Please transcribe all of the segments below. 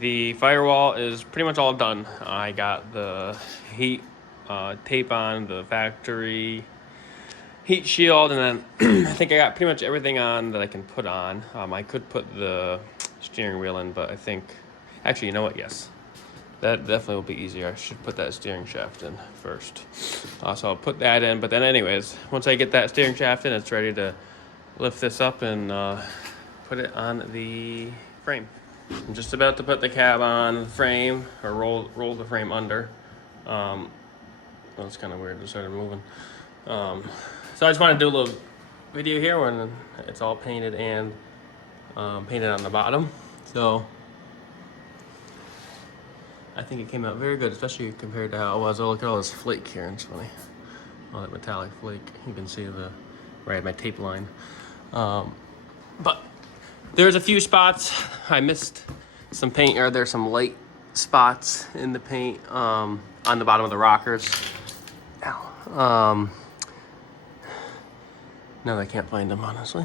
the firewall is pretty much all done. I got the heat tape on, the factory heat shield, and then I think I got pretty much everything on that I can put on. I could put the steering wheel in, but I think, actually, you know what? Yes, that definitely will be easier. I should put that steering shaft in first. So I'll put that in, but then anyways, once I get that steering shaft in, it's ready to lift this up and put it on the frame. I'm just about to put the cab on the frame, or roll the frame under. Well, it's kind of weird, it started moving. So I just want to do a little video here when it's all painted and painted on the bottom. So I think it came out very good, especially compared to how it was. Oh, look at all this flake here, it's funny. All that metallic flake. You can see right my tape line. But there's a few spots I missed some paint, or there's some light spots in the paint on the bottom of the rockers. Ow. No, I can't find them, honestly.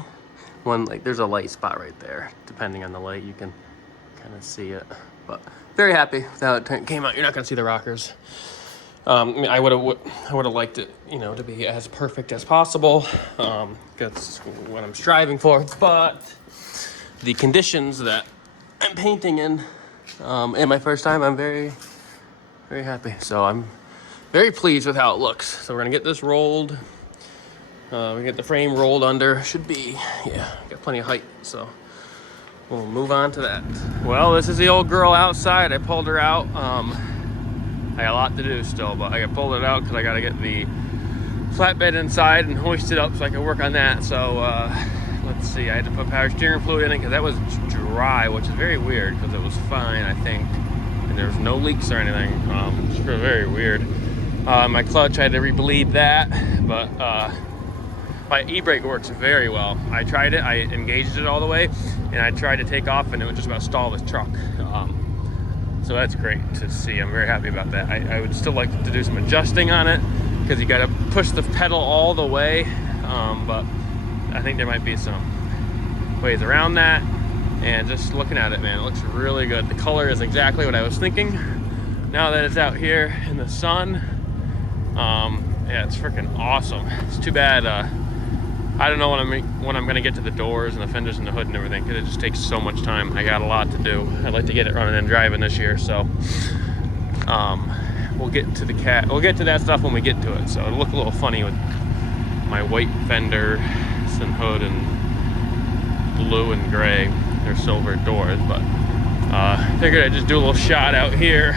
There's a light spot right there. Depending on the light, you can kind of see it. But very happy with how it came out. You're not gonna see the rockers. I mean, I would have liked it, to be as perfect as possible. That's what I'm striving for. But the conditions that I'm painting in my first time, I'm very, very happy. So I'm very pleased with how it looks. So we're gonna get this rolled. We get the frame rolled under. Should be, got plenty of height. So we'll move on to that. Well, this is the old girl outside. I pulled her out. I got a lot to do still, but I pulled it out because I got to get the flatbed inside and hoist it up so I can work on that. So let's see, I had to put power steering fluid in it because that was dry, which is very weird because it was fine, I think, and there was no leaks or anything. It's very weird. My clutch, I had to re-bleed that, but my e-brake works very well. I tried it, I engaged it all the way, and I tried to take off, and it would just about stall the truck. So that's great to see. I'm very happy about that. I would still like to do some adjusting on it because you got to push the pedal all the way, but I think there might be some ways around that. And just looking at it, man, it looks really good. The color is exactly what I was thinking. Now that it's out here in the sun, yeah, it's freaking awesome. It's too bad I don't know when I'm gonna get to the doors and the fenders and the hood and everything, because it just takes so much time. I got a lot to do. I'd like to get it running and driving this year, so we'll get to that stuff when we get to it. So it'll look a little funny with my white fenders and hood and blue and gray, or silver doors, but figured I'd just do a little shot out here.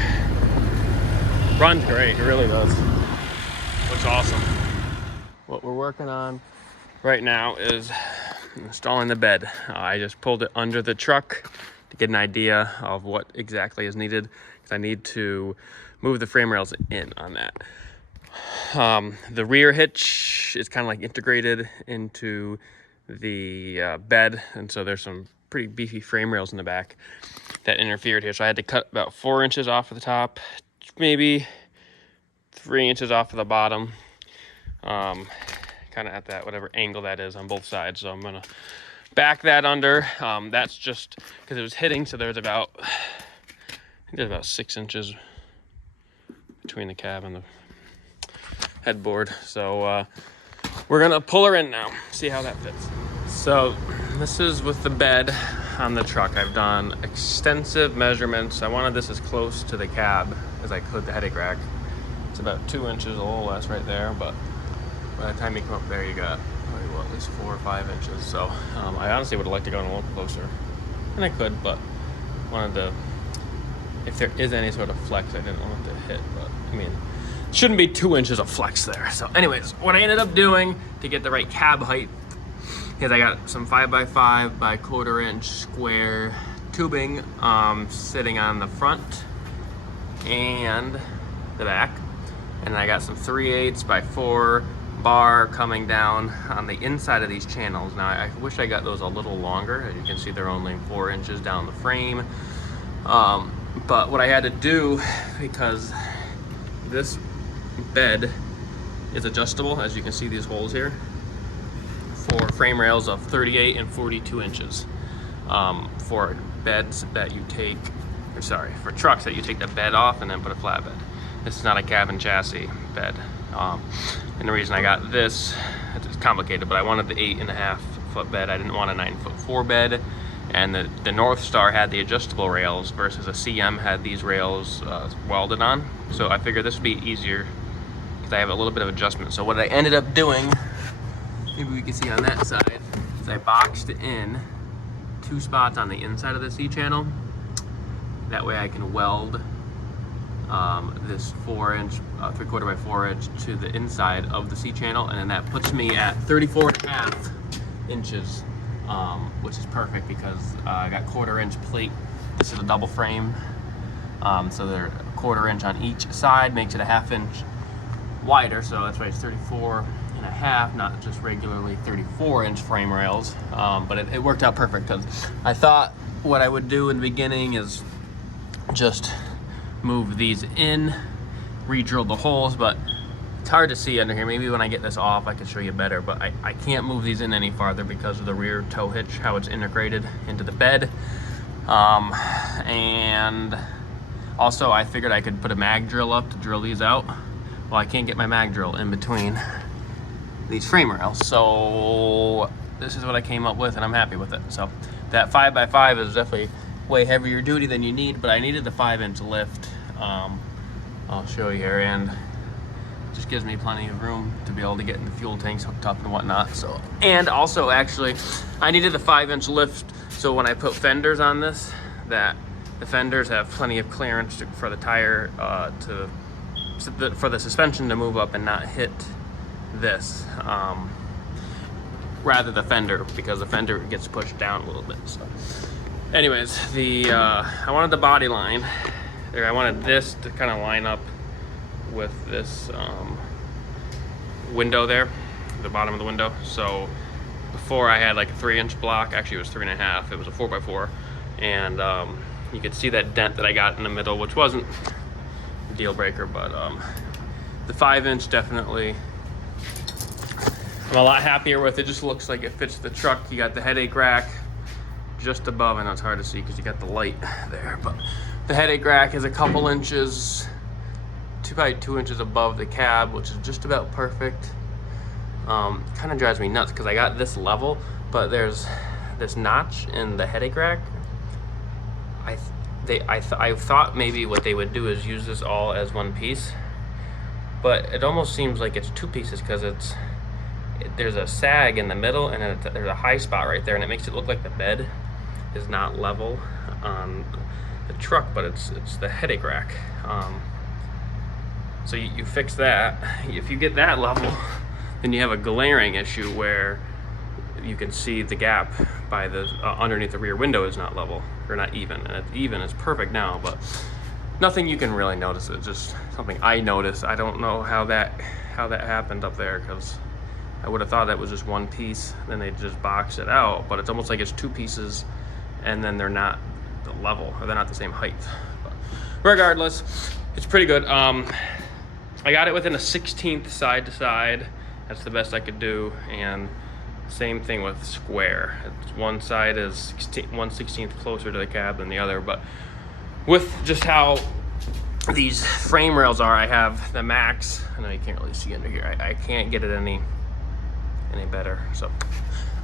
Runs great, it really does. Looks awesome. What we're working on right now is installing the bed. I just pulled it under the truck to get an idea of what exactly is needed, because I need to move the frame rails in on that. The rear hitch is kind of like integrated into the bed, and so there's some pretty beefy frame rails in the back that interfered here. So I had to cut about 4 inches off of the top, maybe 3 inches off of the bottom. Kind of at that whatever angle that is on both sides. So I'm gonna back that under. That's just because it was hitting, so there's about 6 inches between the cab and the headboard. So we're gonna pull her in now, see how that fits. So this is with the bed on the truck. I've done extensive measurements. I wanted this as close to the cab as I could, the headache rack. It's about 2 inches, a little less right there, but by the time you come up there, you got at least 4 or 5 inches. So I honestly would have liked to go in a little closer, and I could, but wanted to, if there is any sort of flex, I didn't want it to hit. But I mean, shouldn't be 2 inches of flex there. So anyways, what I ended up doing to get the right cab height is I got some 5x5 by 1/4 inch square tubing sitting on the front and the back, and I got some 3/8 by 4 bar coming down on the inside of these channels. Now I wish I got those a little longer. As you can see, they're only 4 inches down the frame, but what I had to do, because this bed is adjustable, as you can see these holes here, for frame rails of 38 and 42 inches for beds that you take or sorry, for trucks that you take the bed off and then put a flatbed. This is not a cab and chassis bed. And the reason I got this, it's complicated, but I wanted the 8.5 foot bed. I didn't want a 9'4" bed. And the North Star had the adjustable rails versus a CM had these rails welded on. So I figured this would be easier because I have a little bit of adjustment. So what I ended up doing, maybe we can see on that side, is I boxed in 2 spots on the inside of the C-channel. That way I can weld this 4-inch, 3/4 by 4 inch to the inside of the C-channel, and then that puts me at 34.5 inches, which is perfect because I got 1/4 inch plate. This is a double frame, so they're 1/4 inch on each side, makes it a 1/2 inch wider, so that's why it's 34.5, not just regularly 34-inch frame rails. But it worked out perfect because I thought what I would do in the beginning is just move these in, re-drill the holes, but it's hard to see under here. Maybe when I get this off I can show you better, but I can't move these in any farther because of the rear tow hitch, how it's integrated into the bed. And also I figured I could put a mag drill up to drill these out. Well, I can't get my mag drill in between these frame rails, so this is what I came up with, and I'm happy with it. So that 5x5 is definitely way heavier duty than you need, but I needed the 5-inch lift. I'll show you here, and it just gives me plenty of room to be able to get in the fuel tanks hooked up and whatnot. So, and also actually I needed the 5-inch lift so when I put fenders on this, that the fenders have plenty of clearance for the tire for the suspension to move up and not hit this, rather the fender, because the fender gets pushed down a little bit. So anyways, I wanted the body line there. I wanted this to kind of line up with this window there, the bottom of the window. So before I had like a 3-inch block, actually it was 3.5, it was a 4x4, and you could see that dent that I got in the middle, which wasn't a deal breaker, but the 5-inch definitely, I'm a lot happier with. It just looks like it fits the truck. You got the headache rack just above. I know it's hard to see because you got the light there, but the headache rack is a couple inches, probably 2 inches above the cab, which is just about perfect. Kind of drives me nuts because I got this level, but there's this notch in the headache rack. I thought maybe what they would do is use this all as one piece, but it almost seems like it's 2 pieces because there's a sag in the middle, and there's a high spot right there, and it makes it look like the bed is not level on the truck, but it's the headache rack. So you fix that. If you get that level, then you have a glaring issue where you can see the gap by the underneath the rear window is not level, or not even, and it's even is perfect now, but nothing you can really notice. It's just something I noticed. I don't know how that happened up there, because I would have thought that was just one piece, then they just box it out, but it's almost like it's 2 pieces and then they're not the level, or they're not the same height. But regardless, it's pretty good. I got it within a 1/16 side to side. That's the best I could do, and same thing with square. One side is 1/16 closer to the cab than the other, but with just how these frame rails are, I have the max. I know you can't really see under here. I can't get it any better, so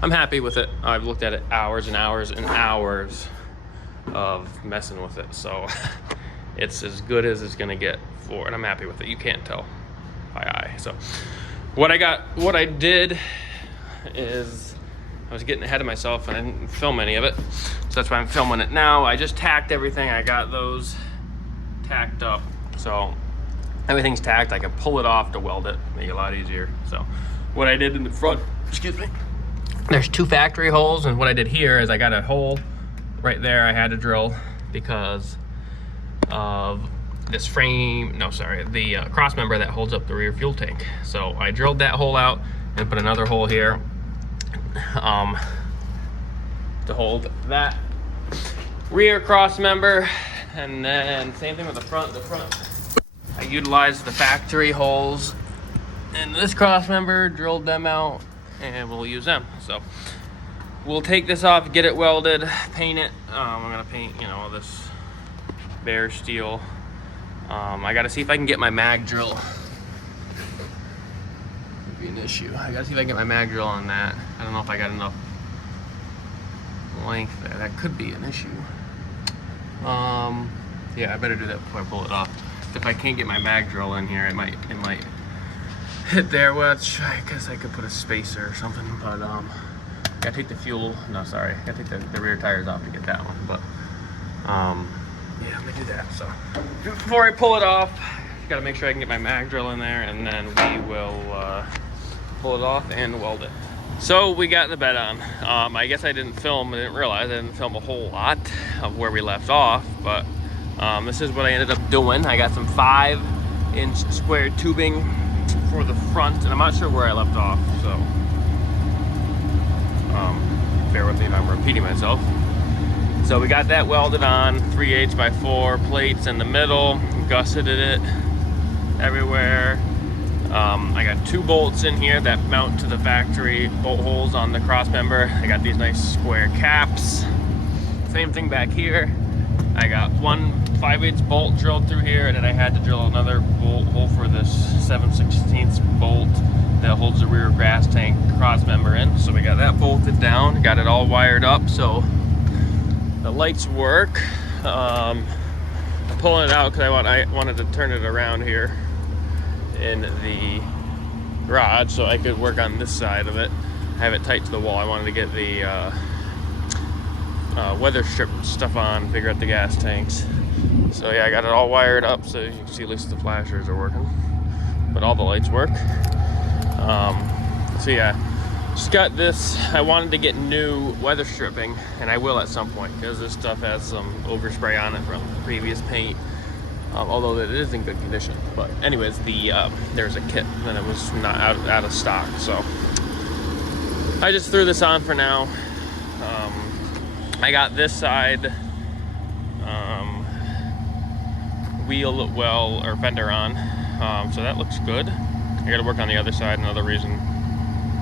I'm happy with it. I've looked at it hours and hours and hours of messing with it, so it's as good as it's gonna get for, and I'm happy with it. You can't tell by eye. So what I did is, I was getting ahead of myself and I didn't film any of it, so that's why I'm filming it now. I just tacked everything. I got those tacked up, so everything's tacked. I can pull it off to weld it, make it a lot easier. So what I did in the front, excuse me, there's 2 factory holes, and what I did here is I got a hole right there I had to drill because of this frame, the cross member that holds up the rear fuel tank. So I drilled that hole out and put another hole here to hold that rear cross member, and then same thing with the front. I utilized the factory holes in this cross member, drilled them out, and we'll use them. So we'll take this off, get it welded, paint it. I'm gonna paint, this bare steel. I gotta see if I can get my mag drill. Would be an issue. I gotta see if I can get my mag drill on that. I don't know if I got enough length there. That could be an issue. Yeah, I better do that before I pull it off. If I can't get my mag drill in here, it might hit there. Which I guess I could put a spacer or something. But gotta take the fuel. No, sorry. Gotta take the rear tires off to get that one. But yeah, I'm gonna do that. So before I pull it off, gotta make sure I can get my mag drill in there, and then we will pull it off and weld it. So we got the bed on. I guess I didn't realize I didn't film a whole lot of where we left off, but this is what I ended up doing. I got some 5-inch square tubing for the front, and I'm not sure where I left off, so bear with me if I'm repeating myself. So we got that welded on, 3/8 by 4 plates in the middle, gusseted it everywhere. I got 2 bolts in here that mount to the factory bolt holes on the cross member. I got these nice square caps. Same thing back here. I got 1 5/8 bolt drilled through here, and then I had to drill another bolt hole for this 7/16 bolt that holds the rear gas tank cross member in. So we got that bolted down, got it all wired up so the lights work. Pulling it out because I wanted to turn it around here in the garage so I could work on this side of it, have it tight to the wall. I wanted to get the weather strip stuff on, figure out the gas tanks. So yeah, I got it all wired up so you can see at least the flashers are working, but all the lights work. So yeah, just got this. I wanted to get new weather stripping, and I will at some point because this stuff has some overspray on it from previous paint. Although it is in good condition. But anyways, there's a kit and it was not out of stock, so I just threw this on for now. I got this side wheel well or fender on, so that looks good. I got to work on the other side. Another reason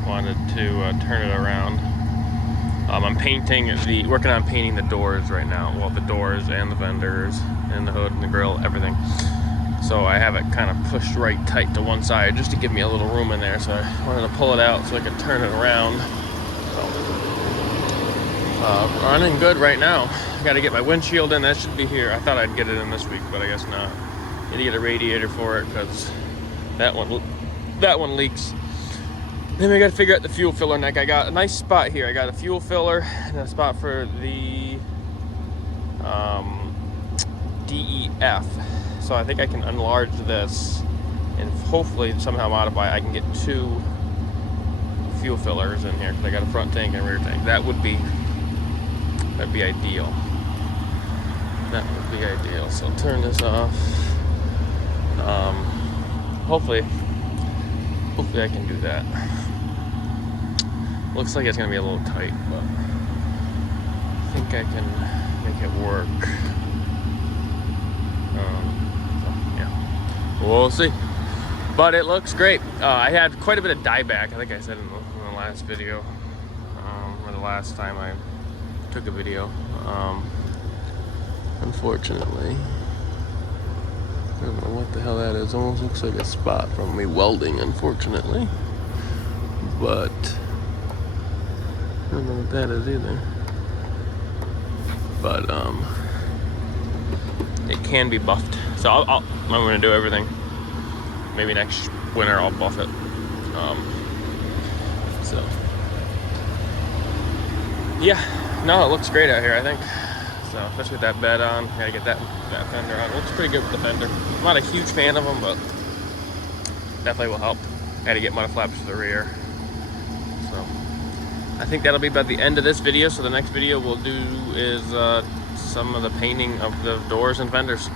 I wanted to turn it around. I'm working on painting the doors right now. Well, the doors and the fenders and the hood and the grill, everything. So I have it kind of pushed right tight to one side just to give me a little room in there. So I wanted to pull it out so I could turn it around. So, running good right now. I got to get my windshield in. That should be here. I thought I'd get it in this week, but I guess not. Need to get a radiator for it because that one leaks. Then we got to figure out the fuel filler neck. I got a nice spot here. I got a fuel filler and a spot for the DEF. So I think I can enlarge this and hopefully somehow modify it. I can get 2 fuel fillers in here because I got a front tank and a rear tank. That'd be ideal. That would be ideal. So I'll turn this off. Hopefully I can do that. Looks like it's gonna be a little tight, but I think I can make it work. So yeah, we'll see. But it looks great. I had quite a bit of dieback. I think I said in the last video, or the last time I took a video. Unfortunately, I don't know what the hell that is. Almost looks like a spot from me welding, unfortunately. But I don't know what that is either. But it can be buffed. So I'm gonna do everything. Maybe next winter I'll buff it. So yeah, no, it looks great out here, I think. So especially with that bed on, gotta get that fender on. It looks pretty good with the fender. I'm not a huge fan of them, but definitely will help. Gotta get mud flaps for the rear. So I think that'll be about the end of this video. So the next video we'll do is some of the painting of the doors and fenders.